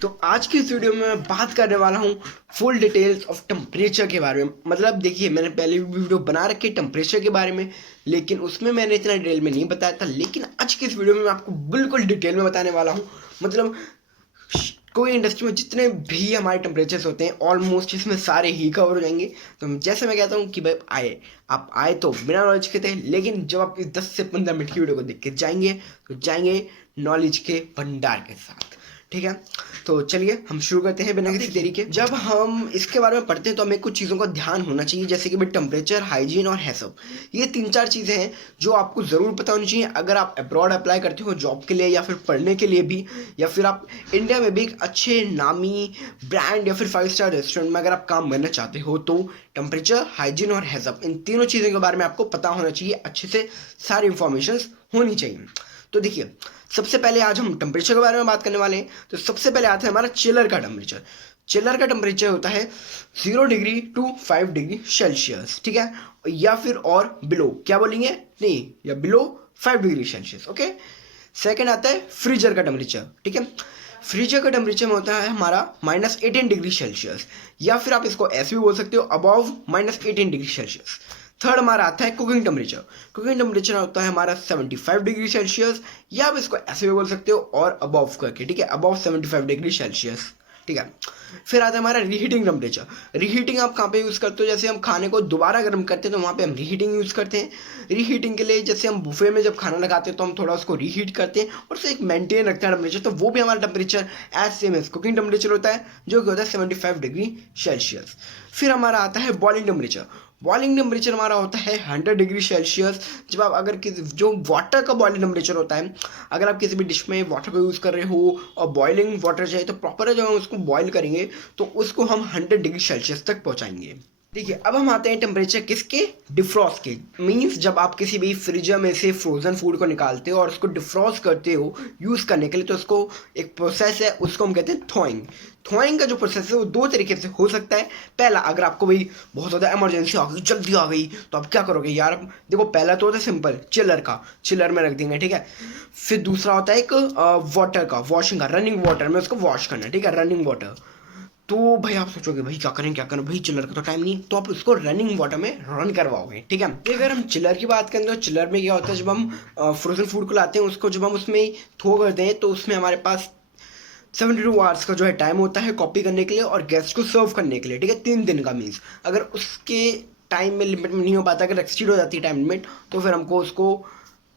तो आज की इस वीडियो में मैं बात करने वाला हूँ फुल डिटेल्स ऑफ टेम्परेचर के बारे में। मतलब देखिए, मैंने पहले भी वीडियो बना रखी है टेम्परेचर के बारे में, लेकिन उसमें मैंने इतना डिटेल में नहीं बताया था। लेकिन आज की इस वीडियो में मैं आपको बिल्कुल डिटेल में बताने वाला हूँ। मतलब कोई इंडस्ट्री में जितने भी हमारे टेम्परेचर्स होते हैं ऑलमोस्ट इसमें सारे ही कवर हो जाएंगे। तो जैसे मैं कहता हूँ कि भाई आप आए तो बिना नॉलेज के थे, लेकिन जब आप इस 10 से 15 मिनट की वीडियो को देख के जाएंगे तो जाएंगे नॉलेज के भंडार के साथ। ठीक है, तो चलिए हम शुरू करते हैं बिना किसी देरी के। जब हम इसके बारे में पढ़ते हैं तो हमें कुछ चीज़ों का ध्यान होना चाहिए, जैसे कि भाई टेम्परेचर, हाइजीन और हैसअप। ये 3-4 चीज़ें हैं जो आपको ज़रूर पता होनी चाहिए अगर आप अब्रॉड अप्लाई करते हो जॉब के लिए या फिर पढ़ने के लिए भी, या फिर आप इंडिया में भी एक अच्छे नामी ब्रांड या फिर 5 स्टार रेस्टोरेंट में अगर आप काम करना चाहते हो तो टेम्परेचर, हाइजीन और हैसअप, इन तीनों चीज़ों के बारे में आपको पता होना चाहिए। अच्छे से सारी इंफॉर्मेशन होनी चाहिए। तो देखिए, सबसे पहले आज हम टेम्परेचर के बारे में बात करने वाले हैं। तो सबसे पहले आता है हमारा चिलर का टेम्परेचर। चिलर का टेम्परेचर होता है 0 डिग्री टू 5 डिग्री सेल्सियस, ठीक है, या फिर और बिलो, क्या बोलेंगे, नहीं, या below 5 degree Celsius. Okay. Second आता है फ्रीजर का टेम्परेचर। ठीक है, फ्रीजर का टेम्परेचर में होता है हमारा -18 डिग्री सेल्सियस, या फिर आप इसको ऐसे भी बोल सकते हो अबव -18 डिग्री सेल्सियस। थर्ड हमारा आता है कुकिंग टेम्परेचर। कुकिंग टेम्परेचर होता है हमारा 75 डिग्री सेल्सियस, या आप इसको ऐसे भी बोल सकते हो और अबव करके, ठीक है, अबव 75 डिग्री सेल्सियस। ठीक है, फिर आता है हमारा रीहीटिंग टेम्परेचर। रीहीटिंग आप कहाँ पे यूज़ करते हो, जैसे हम खाने को दोबारा गर्म करते हैं तो वहाँ पे हम रीहीटिंग यूज़ करते हैं। रीहीटिंग के लिए जैसे हम बुफे में जब खाना लगाते हैं तो हम थोड़ा उसको रीहीट करते हैं और उसे एक मेंटेन रखते हैं टेम्परेचर, तो वो भी हमारा temperature as same as cooking temperature होता है, जो कि होता है 75 डिग्री सेल्सियस। फिर हमारा आता है बॉइलिंग टेम्परेचर। बॉइलिंग टेम्परेचर हमारा होता है 100 डिग्री सेल्सियस। जब आप अगर किसी जो वाटर का बॉइलिंग टेम्परेचर होता है, अगर आप किसी भी डिश में वाटर को यूज़ कर रहे हो और बॉइलिंग वाटर चाहिए तो प्रॉपर जब हम उसको बॉईल करेंगे तो उसको हम 100 डिग्री सेल्सियस तक पहुंचाएंगे। देखिए, अब हम आते हैं टेम्परेचर किसके, डिफ्रॉस्ट के। मींस जब आप किसी भी फ्रीजर में से फ्रोजन फूड को निकालते हो और उसको डिफ्रॉस्ट करते हो यूज़ करने के लिए, तो उसको एक प्रोसेस है, उसको हम कहते हैं थॉइंग। थॉइंग का जो प्रोसेस है वो 2 तरीके से हो सकता है। पहला, अगर आपको भाई बहुत ज़्यादा इमरजेंसी आ गई, जल्दी आ गई, तो आप क्या करोगे यार, देखो पहला तो होता है सिंपल, चिलर का, चिलर में रख देंगे, ठीक है। फिर दूसरा होता है एक वाटर का, वॉशिंग का, रनिंग वाटर में उसको वॉश करना, ठीक है, रनिंग वाटर। तो भाई आप सोचोगे भाई क्या करें भाई, चिलर का तो टाइम नहीं, तो आप उसको रनिंग वाटर में रन करवाओगे, ठीक है। तो अगर हम चिलर की बात करें तो चिलर में क्या होता है, जब हम फ्रोजन फूड को लाते हैं उसको जब हम उसमें थ्रो करते हैं तो उसमें हमारे पास 72 आवर्स का जो है टाइम होता है कॉपी करने के लिए और गेस्ट को सर्व करने के लिए, ठीक है, 3 दिन का। मीन्स अगर उसके टाइम में लिमिट में नहीं हो पाता, अगर एक्सीड हो जाती है टाइम लिमिट, तो फिर हमको उसको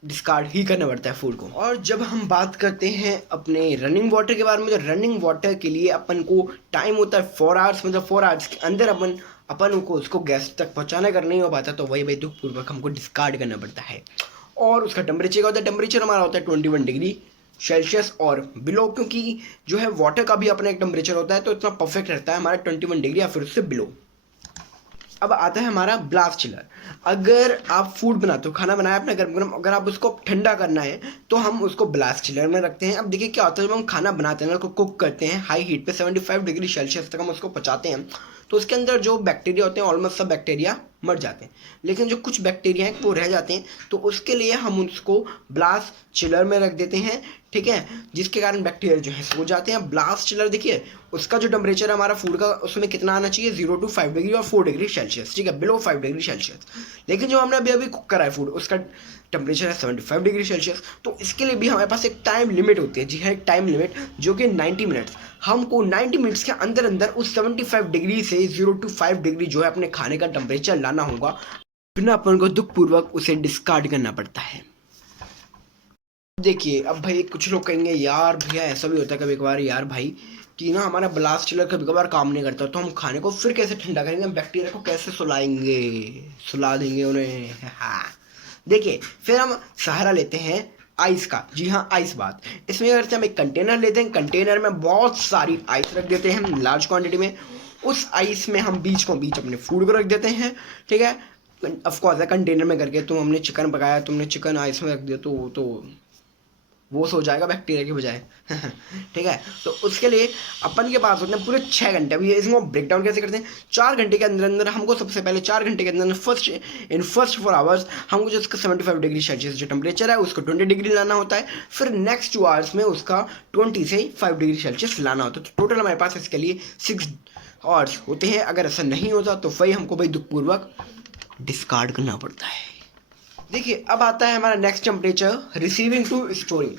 डिस्कार्ड ही करना पड़ता है फूड को। और जब हम बात करते हैं अपने रनिंग वाटर के बारे में, तो रनिंग वाटर के लिए अपन को टाइम होता है 4 आवर्स। मतलब 4 आवर्स के अंदर अपन को उसको गैस तक पहुंचाना, अगर नहीं हो पाता तो वही दुखपूर्वक हमको डिस्कार्ड करना पड़ता है। और उसका टेम्परेचर क्या होता है, टेम्परेचर हमारा होता है 21 डिग्री सेल्सियस और बिलो, क्योंकि जो है वाटर का भी अपना एक टेम्परेचर होता है, तो इतना परफेक्ट रहता है हमारा 21 डिग्री या फिर उससे बिलो। अब आता है हमारा ब्लास्ट चिलर। अगर आप फूड बनाते हो, खाना बनाया अपना गर्म गर्म, अगर आप उसको ठंडा करना है तो हम उसको ब्लास्ट चिलर में रखते हैं। अब देखिए क्या होता है, जब हम खाना बनाते हैं ना, उसको कुक करते हैं हाई हीट पे 75 डिग्री सेल्सियस तक हम उसको पचाते हैं, तो उसके अंदर जो बैक्टीरिया होते हैं ऑलमोस्ट सब बैक्टीरिया मर जाते हैं, लेकिन जो कुछ बैक्टीरिया हैं वो रह जाते हैं। तो उसके लिए हम उसको ब्लास्ट चिलर में रख देते हैं, ठीक है, जिसके कारण बैक्टीरिया जो है सो जाते हैं। ब्लास्ट चिलर देखिए उसका जो टेम्परेचर है हमारा फूड का, उसमें कितना आना चाहिए, 0 to 5 डिग्री और 4 डिग्री सेल्सियस, ठीक है, बिलो 5 डिग्री सेल्सियस। लेकिन जो हमने अभी कुक करा है फूड, उसका टेम्परेचर है 75 डिग्री सेल्सियस। तो इसके लिए भी हमारे पास एक टाइम लिमिट होती है, जी हाँ, एक टाइम लिमिट, जो कि 90 मिनट्स। हमको 90 मिनट्स के अंदर अंदर उस 75 डिग्री से 0 to 5 डिग्री जो है अपने खाने का टेम्परेचर लाना होगा, बिना अपन को दुखपूर्वक उसे डिस्कार्ड करना पड़ता है। देखिए, अब भाई कुछ लोग कहेंगे यार भैया ऐसा भी होता है कभी कभार यार भाई कि ना हमारा ब्लास्ट चिलर कभी कभार काम नहीं करता, तो हम खाने को फिर कैसे ठंडा करेंगे, बैक्टीरिया को कैसे सुलाएंगे, सुला देंगे उन्हें। हाँ, देखिए फिर हम सहारा लेते हैं आइस का। जी हाँ, आइस बात, इसमें अगर से हम एक कंटेनर लेते हैं, कंटेनर में बहुत सारी आइस रख देते हैं लार्ज क्वांटिटी में। उस आइस में हम बीच अपने फूड को रख देते हैं, ठीक है। ऑफकोर्स है कंटेनर में करके, तुम हमने चिकन पकाया, तुमने चिकन आइस में रख दिया तो वो सो जाएगा बैक्टीरिया के बजाय। ठीक है, तो उसके लिए अपन के पास होते हैं पूरे 6 घंटे। अभी इसको ब्रेक डाउन कैसे करते हैं, 4 घंटे के अंदर अंदर हमको सबसे पहले 4 घंटे के अंदर फर्स्ट 4 आवर्स हमको जो उसका 75 डिग्री सेल्सियस जो टेम्परेचर है उसको 20 डिग्री लाना होता है। फिर नेक्स्ट 2 आवर्स में उसका 20 से 5 डिग्री सेल्सियस लाना होता है। तो टोटल हमारे पास इसके लिए 6 आवर्स होते हैं। अगर ऐसा नहीं होता तो वही हमको भाई दुखपूर्वक डिस्कार्ड करना पड़ता है। देखिए अब आता है हमारा next temperature, receiving to storing.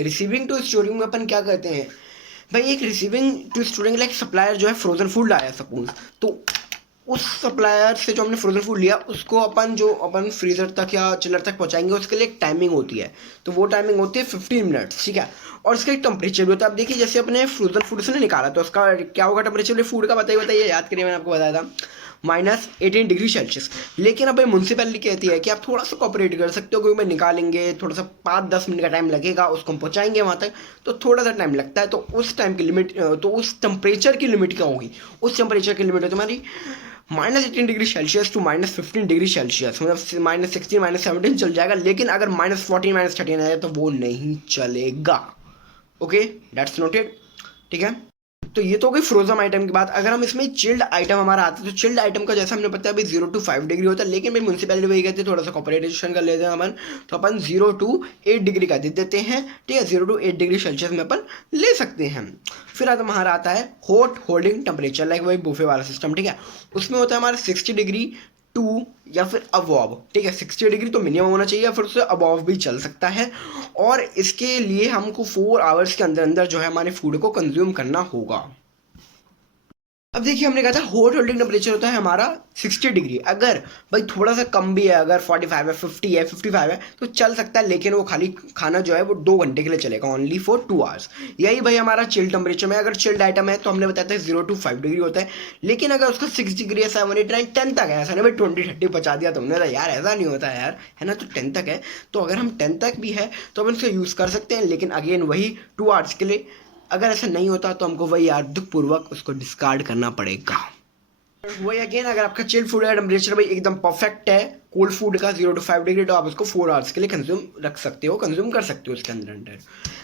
Receiving to storing में अपन क्या करते हैं भाई, एक receiving to storing like supplier जो है फ्रोजन फूड लाया सपोज, तो उस सप्लायर से जो हमने फ्रोजन फूड लिया उसको अपन फ्रीजर तक या चिलर तक पहुंचाएंगे, उसके लिए एक टाइमिंग होती है। तो वो टाइमिंग होती है 15 मिनट्स, ठीक है। और उसका एक टेम्परेचर भी होता है। अब देखिए जैसे अपने फ्रोजन फूड से निकाला तो उसका क्या होगा टेम्परेचर फूड का, बताइए याद करिए, मैंने आपको बताया था -18 डिग्री सेल्सियस। लेकिन अब म्यूनसिपैलिटी कहती है कि आप थोड़ा सा कॉपरेट कर सकते हो, क्योंकि मैं निकालेंगे थोड़ा सा 5-10 मिनट का टाइम लगेगा, उसको हम पहुँचाएंगे वहाँ तक तो थोड़ा सा टाइम लगता है। तो उस टाइम की लिमिट, तो उस टेम्परेचर की लिमिट क्या होगी, उस टेम्परेचर की लिमिट है तुम्हारी -18 degree Celsius to -15 degree Celsius, मतलब -16 -17 चल जाएगा। लेकिन अगर -14 -13 है तो वो नहीं चलेगा। ओके, दैट्स नोटेड, ठीक है। तो ये तो हो गई फ्रोजन आइटम की बात। अगर हम इसमें चिल्ड आइटम हमारा आता है तो चिल्ड आइटम का जैसा हमने बताया अभी 0 to 5 डिग्री होता है। लेकिन भाई म्यूनसिपैलिटी वही कहते हैं थोड़ा सा कॉपरेशन कर लेते हैं अपन, तो अपन 0 to 8 डिग्री का दे देते हैं, ठीक है। 0 to 8 डिग्री सेल्सियस में अपन ले सकते हैं। फिर हमारा आता है हॉट होल्डिंग टेम्परेचर, लाइक वही बुफे वाला सिस्टम, ठीक है। उसमें होता है हमारा 60 डिग्री टू या फिर अबव, ठीक है। 60 डिग्री तो मिनिमम होना चाहिए, फिर उससे अबव भी चल सकता है। और इसके लिए हमको 4 आवर्स के अंदर अंदर जो है हमारे फूड को कंज्यूम करना होगा। अब देखिए हमने कहा था हॉट होल्डिंग टेम्परेचर होता है हमारा 60 डिग्री। अगर भाई थोड़ा सा कम भी है, अगर 45 है, 50 है, 55 है तो चल सकता है, लेकिन वो खाली खाना जो है वो 2 घंटे के लिए चलेगा, ओनली फॉर 2 आवर्स। यही भाई हमारा चिल्ड टेम्परेचर में, अगर चिल्ड आइटम है तो हमने बताया था 0 to 5 डिग्री होता है। लेकिन अगर उसका 6 डिग्री है, 7, 8, 9, 10 तक है, ऐसा नहीं भाई 20, 30 पहुंचा दिया तुमने तो यार, ऐसा नहीं होता यार, है ना। तो 10 तक है, तो अगर हम 10 तक भी है तो अपन उसका यूज़ कर सकते हैं। लेकिन अगेन वही 2 आवर्स के लिए। अगर ऐसा नहीं होता तो हमको वही यार दुखपूर्वक उसको डिस्कार्ड करना पड़ेगा। वही अगेन अगर आपका चिल्ड फूड का टेम्परेचर भाई एकदम परफेक्ट है कोल्ड फूड का 0 to 5 डिग्री, तो आप उसको 4 आवर्स के लिए कंज्यूम कर सकते हो उसके अंदर।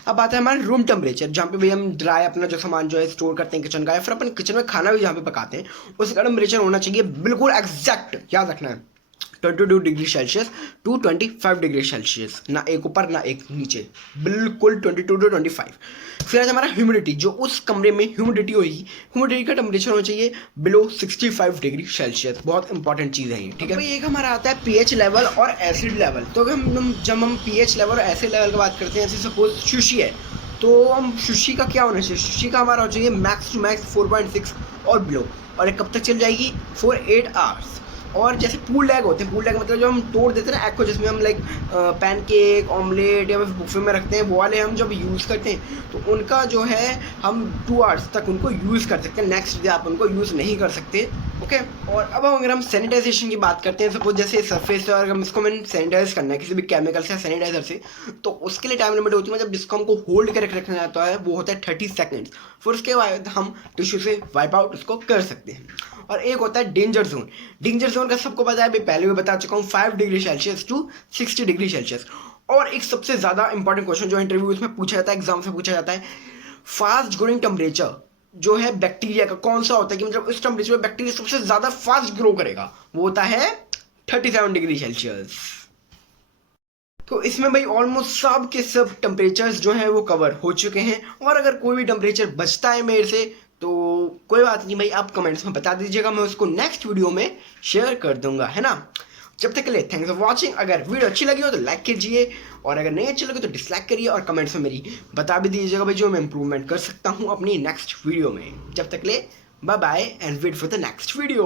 अब आता है हमारा रूम टेम्परेचर, जहाँ पे भाई हम ड्राई अपना जो सामान जो है स्टोर करते हैं किचन का, या फिर अपन किचन में खाना भी जहाँ पे पकाते हैं उसका टेम्परेचर होना चाहिए बिल्कुल एग्जैक्ट, याद रखना है 22 degree Celsius to 25 degree Celsius, ना एक ऊपर ना एक नीचे, बिल्कुल 22 to 25। फिर आज हमारा ह्यूमिडिटी, जो उस कमरे में ह्यूमिडिटी होगी, ह्यूमिडिटी का टेम्परेचर होना चाहिए बिलो 65 डिग्री सेल्सियस। बहुत इंपॉर्टेंट चीज़ है ये, ठीक है। भाई एक हमारा आता है पीएच लेवल और एसिड लेवल। तो जब हम पीएच लेवल और एसिड लेवल की बात करते हैं, जैसे सपोज सुशी है तो हम सुशी का क्या होना चाहिए, सुशी का हमारा होना चाहिए मैक्स टू मैक्स 4.6 और बिलो, और ये कब तक चल जाएगी, 8 आवर्स। और जैसे पूल एग होते हैं, पूल एग मतलब जो हम तोड़ देते हैं ना एग को, जिसमें हम लाइक पैनकेक, ऑमलेट या फिर बुफे में रखते हैं, वो वाले हम जब यूज़ करते हैं तो उनका जो है हम 2 आवर्स तक उनको यूज़ कर सकते हैं, नेक्स्ट डे आप उनको यूज़ नहीं कर सकते, ओके। और अब अगर हम सैनिटाइजेशन की बात करते हैं, सपोज जैसे सरफेस से अगर हम इसको मैंने सैनिटाइज करना है किसी भी केमिकल से, सैनिटाइजर से, तो उसके लिए टाइम लिमिट होती है, मतलब जिसको हमको होल्ड करके रखना जाता है वो होता है 30 सेकेंड्स। फिर उसके बाद हम टिश्यू से वाइप आउट उसको कर सकते हैं। और एक होता है डेंजर जोन। डेंजर जोन का सबको पता है, भाई पहले भी बता चुका हूँ, 5 degree Celsius to 60 degree Celsius. और एक सबसे ज़्यादा इंपॉर्टेंट क्वेश्चन जो इंटरव्यूज में पूछा जाता है, एग्जाम से पूछा जाता है, फास्ट ग्रोइंग टेम्परेचर जो है बैक्टीरिया का कौन सा होता है, कि मतलब इस टेम्परेचर में बैक्टीरिया सबसे ज़्यादा फास्ट ग्रो करेगा, वो होता है 37 डिग्री सेल्सियस। तो इसमें भाई ऑलमोस्ट सब के सब टेम्परेचर्स जो हैं वो कवर हो चुके हैं। और अगर कोई भी टेम्परेचर बचता है मेरे से तो कोई बात नहीं भाई, आप कमेंट्स में बता दीजिएगा, मैं उसको नेक्स्ट वीडियो में शेयर कर दूंगा, है ना। जब तक के लिए थैंक्स फॉर वॉचिंग। अगर वीडियो अच्छी लगी हो तो लाइक कीजिए, और अगर नहीं अच्छी लगी तो डिसलाइक करिए, और कमेंट्स में मेरी बता भी दीजिएगा भाई जो मैं इंप्रूवमेंट कर सकता हूँ अपनी नेक्स्ट वीडियो में। जब तक के लिए bye bye and wait for the next video.